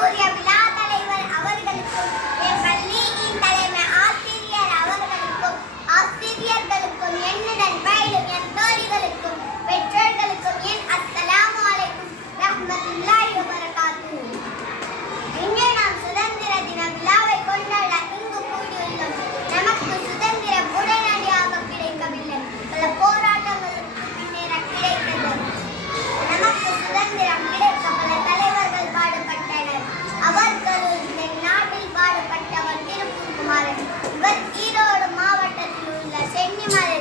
Gloria இவர் ஈரோடு மாவட்டத்தில் உள்ள சென்னிமலை